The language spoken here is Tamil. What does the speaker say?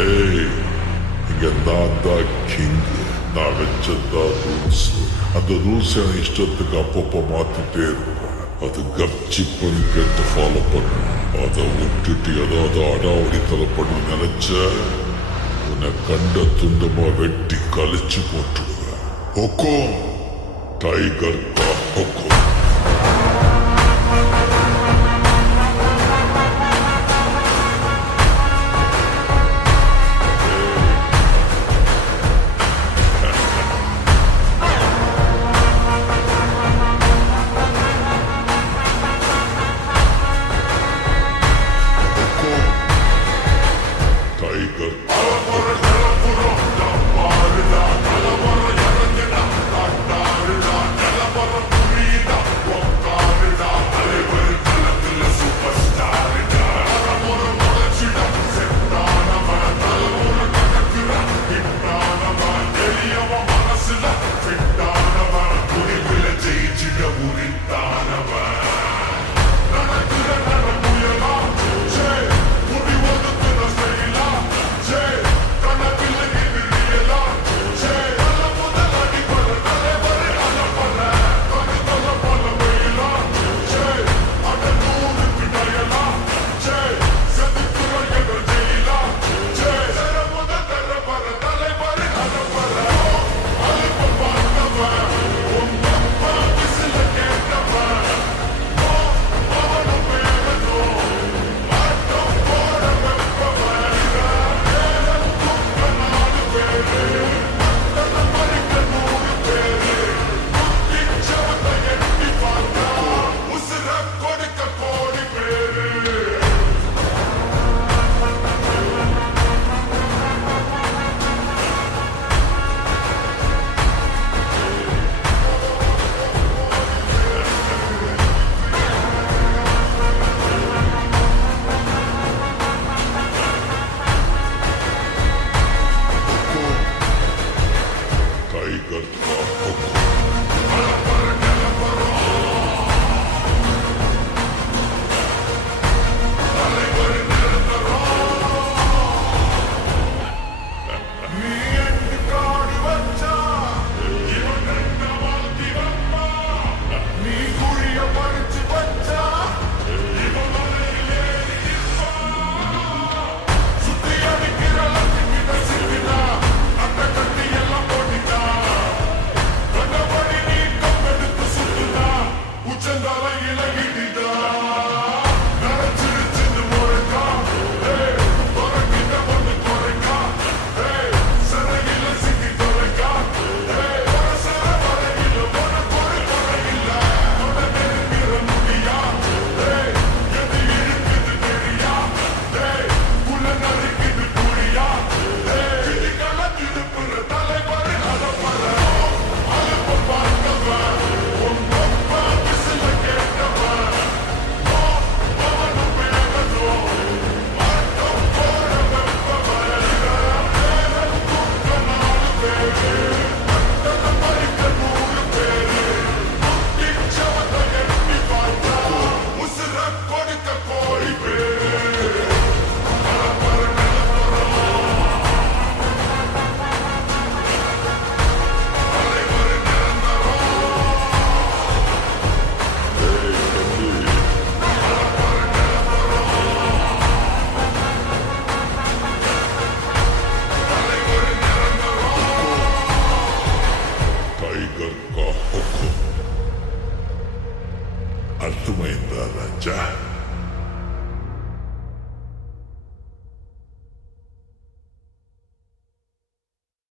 ஏய், இங்க நான் தான் கிங். நான் வச்சதான் ரூல்ஸ். அந்த ரூல்ஸ் என் இஷ்டத்துக்கு அப்பப்போ மாத்திட்டே இருப்பேன். அது கப்சிப்புன்னு கேட்டு ஃபாலோ பண்ண. அதை விட்டுட்டு ஏதாவது அடாவடித்தலை பண்ண நினைச்ச உன்னை கண்ட துண்டமா வெட்டி கழிச்சு போட்டுடுவேன். ஹொக்கோம், டைகர் கா ஹொக்கோம். டைகர் டைகர் கா ஹொக்கோம். டைகர் கா ஹொக்கோம். அர்த்தமைந்தா ராஜா?